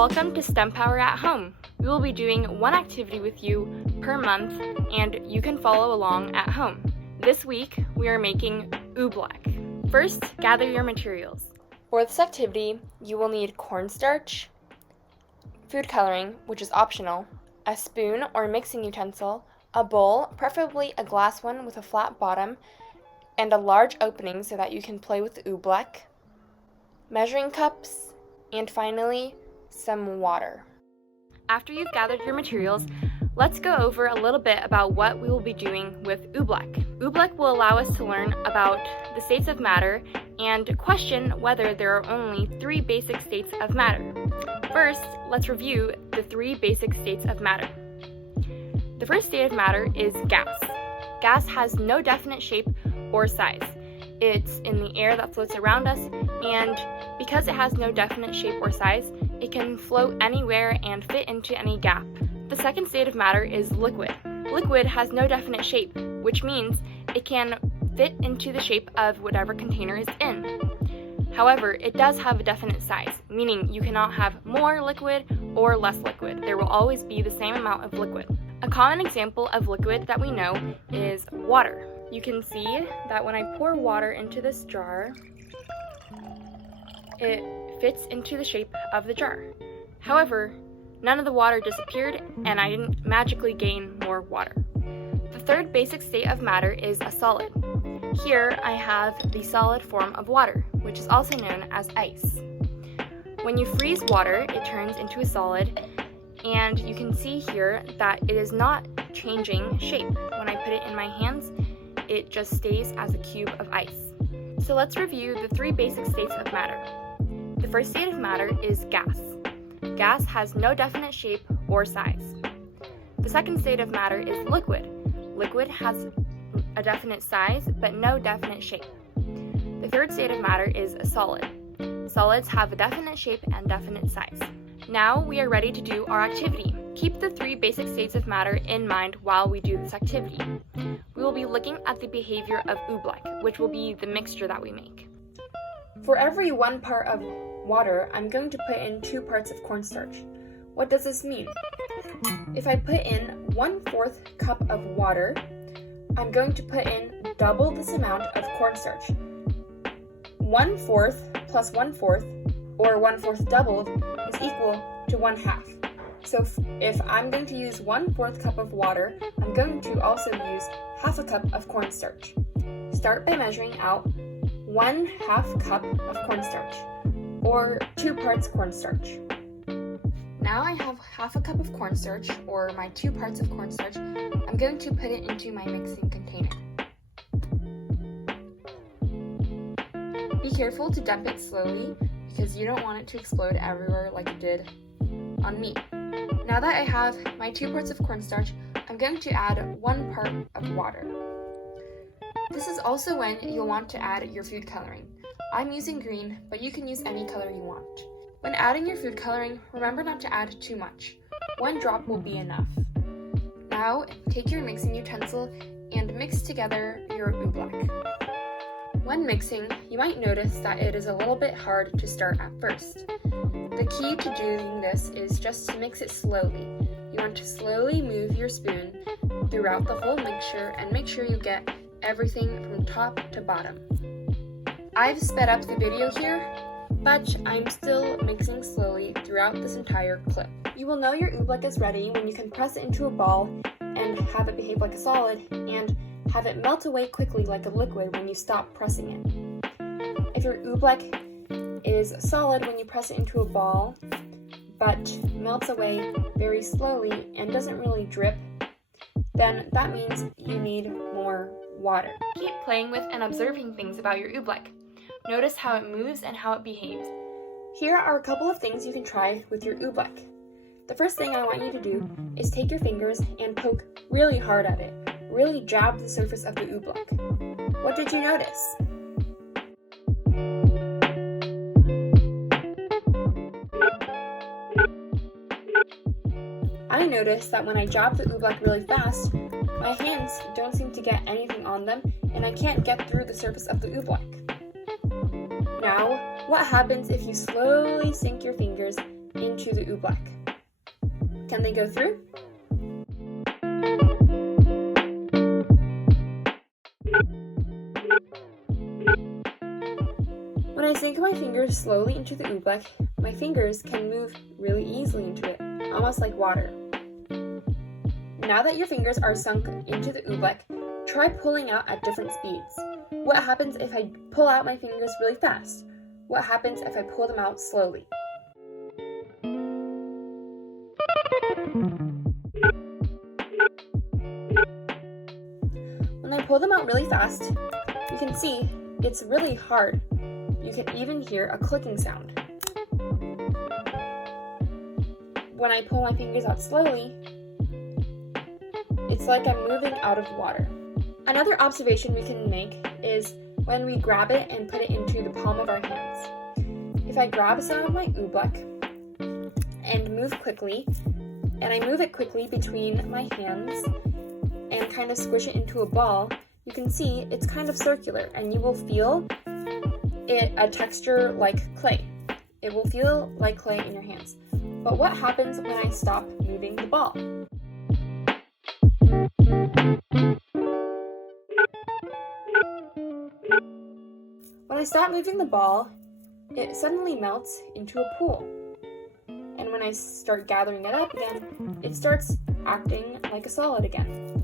Welcome to STEMpower at Home. We will be doing one activity with you per month, and you can follow along at home. This week, we are making Oobleck. First, gather your materials. For this activity, you will need cornstarch, food coloring, which is optional, a spoon or mixing utensil, a bowl, preferably a glass one with a flat bottom, and a large opening so that you can play with the Oobleck, measuring cups, and finally, some water. After you've gathered your materials, let's go over a little bit about what we will be doing with Oobleck. Oobleck will allow us to learn about the states of matter and question whether there are only 3 basic states of matter. First, let's review the 3 basic states of matter. The first state of matter is gas. Gas has no definite shape or size. It's in the air that floats around us, and because it has no definite shape or size, it can float anywhere and fit into any gap. The second state of matter is liquid. Liquid has no definite shape, which means it can fit into the shape of whatever container it's in. However, it does have a definite size, meaning you cannot have more liquid or less liquid. There will always be the same amount of liquid. A common example of liquid that we know is water. You can see that when I pour water into this jar, it fits into the shape of the jar. However, none of the water disappeared and I didn't magically gain more water. The third basic state of matter is a solid. Here I have the solid form of water, which is also known as ice. When you freeze water, it turns into a solid, and you can see here that it is not changing shape. When I put it in my hands, it just stays as a cube of ice. So let's review the 3 basic states of matter. The first state of matter is gas. Gas has no definite shape or size. The second state of matter is liquid. Liquid has a definite size but no definite shape. The third state of matter is a solid. Solids have a definite shape and definite size. Now we are ready to do our activity. Keep the 3 basic states of matter in mind while we do this activity. We will be looking at the behavior of Oobleck, which will be the mixture that we make. For every 1 part of water, I'm going to put in 2 parts of cornstarch. What does this mean? If I put in 1/4 cup of water, I'm going to put in double this amount of cornstarch. 1/4 plus 1/4, or 1/4 doubled, is equal to 1/2. So if I'm going to use 1/4 cup of water, I'm going to also use 1/2 cup of cornstarch. Start by measuring out 1/2 cup of cornstarch, or 2 parts cornstarch. Now I have 1/2 cup of cornstarch, or my 2 parts of cornstarch. I'm going to put it into my mixing container. Be careful to dump it slowly because you don't want it to explode everywhere like it did on me. Now that I have my 2 parts of cornstarch, I'm going to add 1 part of water. This is also when you'll want to add your food coloring. I'm using green, but you can use any color you want. When adding your food coloring, remember not to add too much. 1 drop will be enough. Now, take your mixing utensil and mix together your Oobleck. When mixing, you might notice that it is a little bit hard to start at first. The key to doing this is just to mix it slowly. You want to slowly move your spoon throughout the whole mixture and make sure you get everything from top to bottom. I've sped up the video here, but I'm still mixing slowly throughout this entire clip. You will know your Oobleck is ready when you can press it into a ball and have it behave like a solid, and have it melt away quickly like a liquid when you stop pressing it. If your Oobleck is solid when you press it into a ball, but melts away very slowly and doesn't really drip, then that means you need more water. Keep playing with and observing things about your Oobleck. Notice how it moves and how it behaves. Here are a couple of things you can try with your Oobleck. The first thing I want you to do is take your fingers and poke really hard at it. Really jab the surface of the Oobleck. What did you notice? I noticed that when I jab the Oobleck really fast, my hands don't seem to get anything on them, and I can't get through the surface of the Oobleck. Now, what happens if you slowly sink your fingers into the Oobleck. Can they go through? When I sink my fingers slowly into the Oobleck, my fingers can move really easily into it, almost like water. Now that your fingers are sunk into the Oobleck, try pulling out at different speeds. What happens if I pull out my fingers really fast? What happens if I pull them out slowly? When I pull them out really fast, you can see it's really hard. You can even hear a clicking sound. When I pull my fingers out slowly, it's like I'm moving out of water. Another observation we can make is when we grab it and put it into the palm of our hands. If I grab some of my Oobleck and move quickly, and I move it quickly between my hands and kind of squish it into a ball, you can see it's kind of circular, and you will feel a texture like clay. It will feel like clay in your hands. But what happens when I stop moving the ball? When I stop moving the ball, it suddenly melts into a pool. And when I start gathering it up again, it starts acting like a solid again.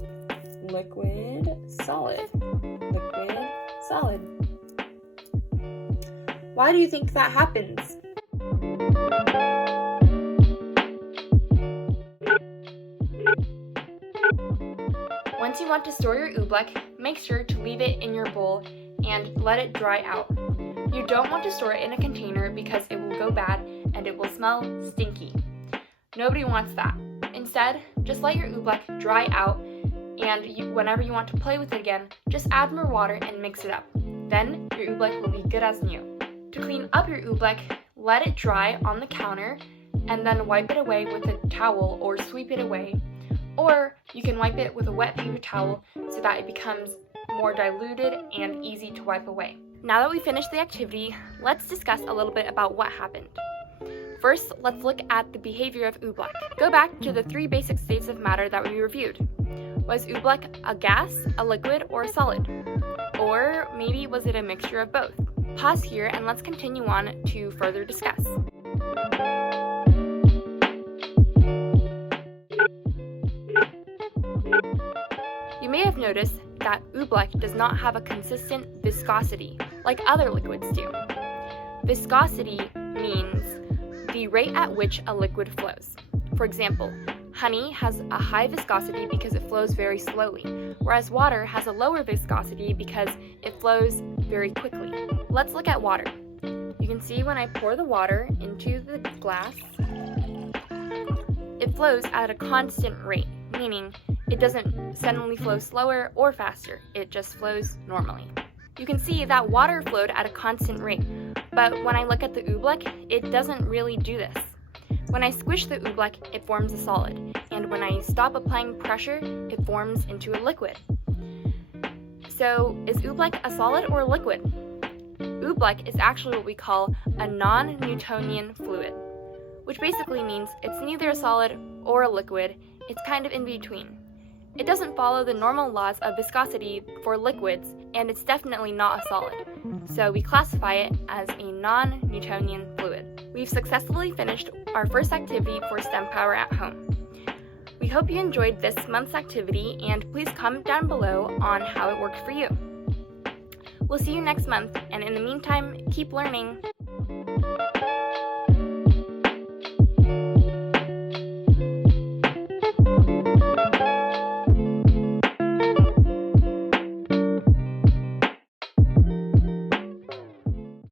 Liquid, solid. Liquid, solid. Why do you think that happens? Once you want to store your Oobleck, make sure to leave it in your bowl and let it dry out. You don't want to store it in a container because it will go bad and it will smell stinky. Nobody wants that. Instead, just let your Oobleck dry out, and whenever you want to play with it again, just add more water and mix it up. Then your Oobleck will be good as new. To clean up your Oobleck, let it dry on the counter and then wipe it away with a towel or sweep it away. Or you can wipe it with a wet paper towel so that it becomes more diluted and easy to wipe away. Now that we finished the activity, let's discuss a little bit about what happened. First, let's look at the behavior of Oobleck. Go back to the 3 basic states of matter that we reviewed. Was Oobleck a gas, a liquid, or a solid? Or maybe was it a mixture of both? Pause here and let's continue on to further discuss. You may have noticed that Oobleck does not have a consistent viscosity like other liquids do. Viscosity means the rate at which a liquid flows. For example, honey has a high viscosity because it flows very slowly, whereas water has a lower viscosity because it flows very quickly. Let's look at water. You can see when I pour the water into the glass, it flows at a constant rate, meaning it doesn't suddenly flow slower or faster, it just flows normally. You can see that water flowed at a constant rate, but when I look at the Oobleck, it doesn't really do this. When I squish the Oobleck, it forms a solid, and when I stop applying pressure, it forms into a liquid. So, is Oobleck a solid or a liquid? Oobleck is actually what we call a non-Newtonian fluid, which basically means it's neither a solid or a liquid, it's kind of in between. It doesn't follow the normal laws of viscosity for liquids, and it's definitely not a solid, so we classify it as a non-Newtonian fluid. We've successfully finished our first activity for STEMpower at home. We hope you enjoyed this month's activity, and please comment down below on how it worked for you. We'll see you next month, and in the meantime, keep learning.